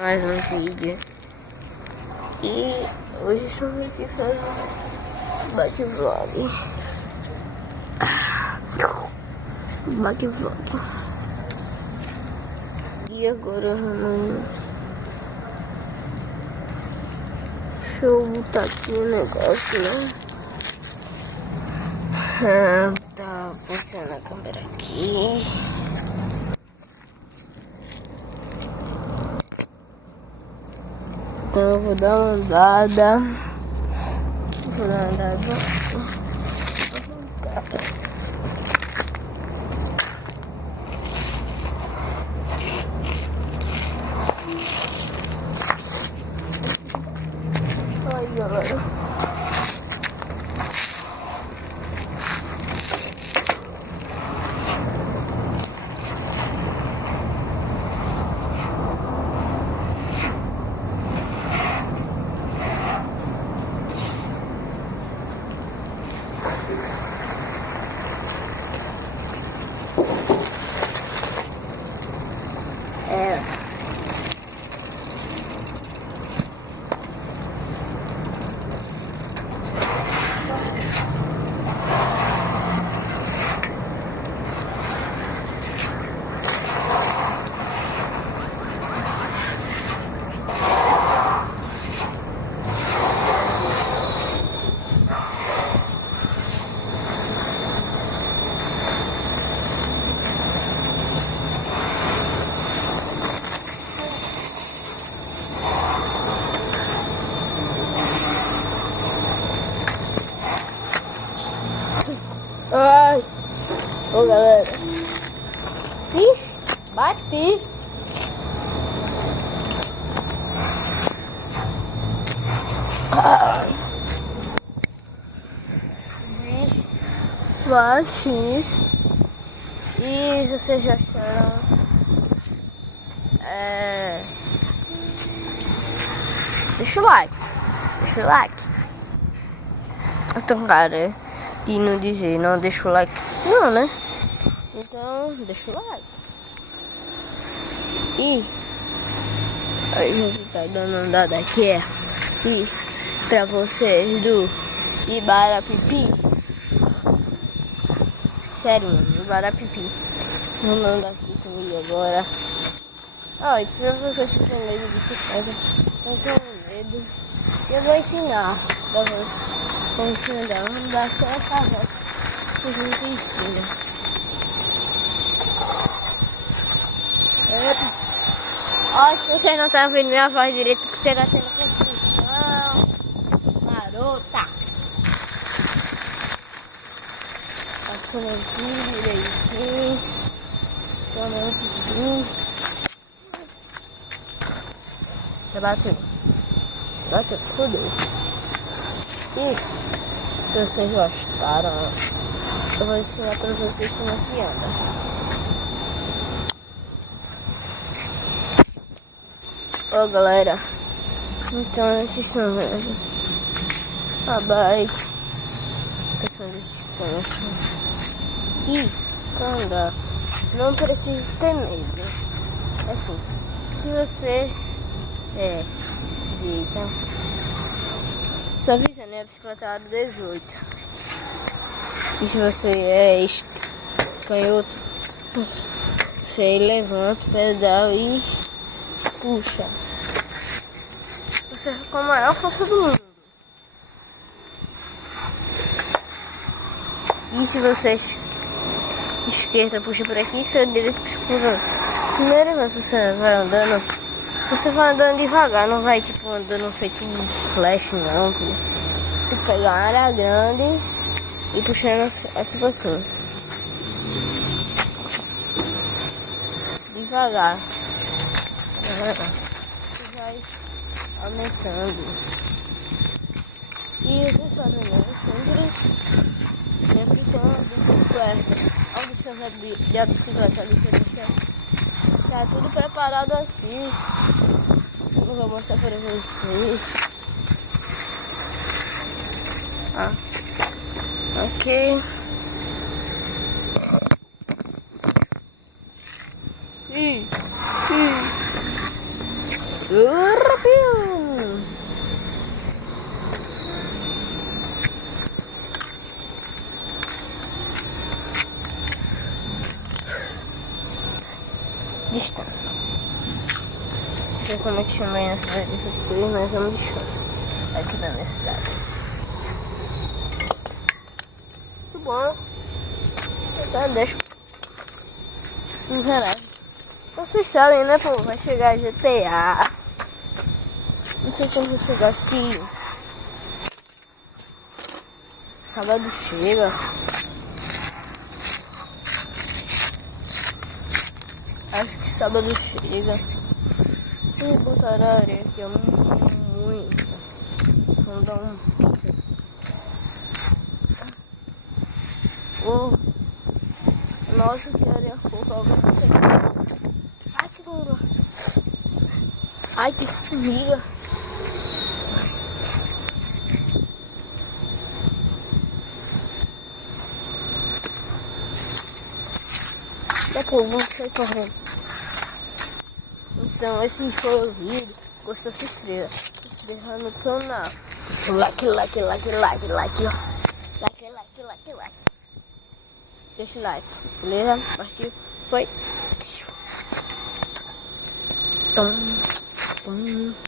Mais um vídeo. E hoje estamos aqui fazendo bate-vlog. Bate-vlog. E agora, deixa eu botar aqui o negócio, né? Tá posicionando a câmera aqui. Então eu vou dar uma andada. Vou dar uma andada. Ai, galera. Ai, ô galera, ixi, bati. Ai. Ixi, bati. E vocês já acharam? Deixa o like, deixa o like. Então, cara, de não dizer, não deixa o like, não, né? Então, deixa o like. E a gente tá dando andada aqui, e pra vocês do Ibarapipi, sério, mano, Ibarapipi, vamos andar aqui comigo agora. E pra vocês que têm medo de bicicleta, não tenham medo, eu vou ensinar pra vocês. Como se andar, vamos dar só essa volta que a gente ensina. Se vocês não estão ouvindo minha voz direito, porque você tá tendo construção. Garota! Passando aqui direitinho. Tomando aqui. Já bateu. Bateu, fodeu. E se vocês gostaram, eu vou ensinar pra vocês como é que anda. Ó, galera, então vocês estão vendo a bike, questão de distância. E pra andar, não precisa ter medo. Assim, se você deita, só avisa, né? A bicicleta aro 18. E se você é canhoto, você levanta o pedal e puxa. Você com a maior força do mundo. E se você esquerda puxa por aqui, seu direito puxa por outro. Primeiro você vai andando devagar, não vai tipo andando feito um flash não. Tem que pegar uma área grande e puxando aqui assim. Devagar. Você vai aumentando. E você sabe, né? Sempre tem uma bico perto. Olha o seu de a bicicleta ali que eu deixei. Tá tudo preparado aqui. Eu vou mostrar para vocês. Ok. Urpiu. Descanso. Não sei como é que chama aí na cidade de Recife, mas vamos descanso. Aqui na minha cidade. Muito bom. Tá, deixa. Caralho. Vocês sabem, né, pô? Vai chegar GTA. Não sei quando vai chegar, acho que sábado chega. Acho que sábado chega. Vou botar a areia aqui, ó. Muito. Vamos dar um pizza aqui. Oh. Nossa, que areia fofa. Ai, que duro. Ai, que formiga. Daqui eu vou sair correndo. Então, esse foi o vídeo. Gostou, se inscreva. Se inscreva no canal. Like, ó. Like. Deixa o like. Beleza? Partiu. Foi. Tom.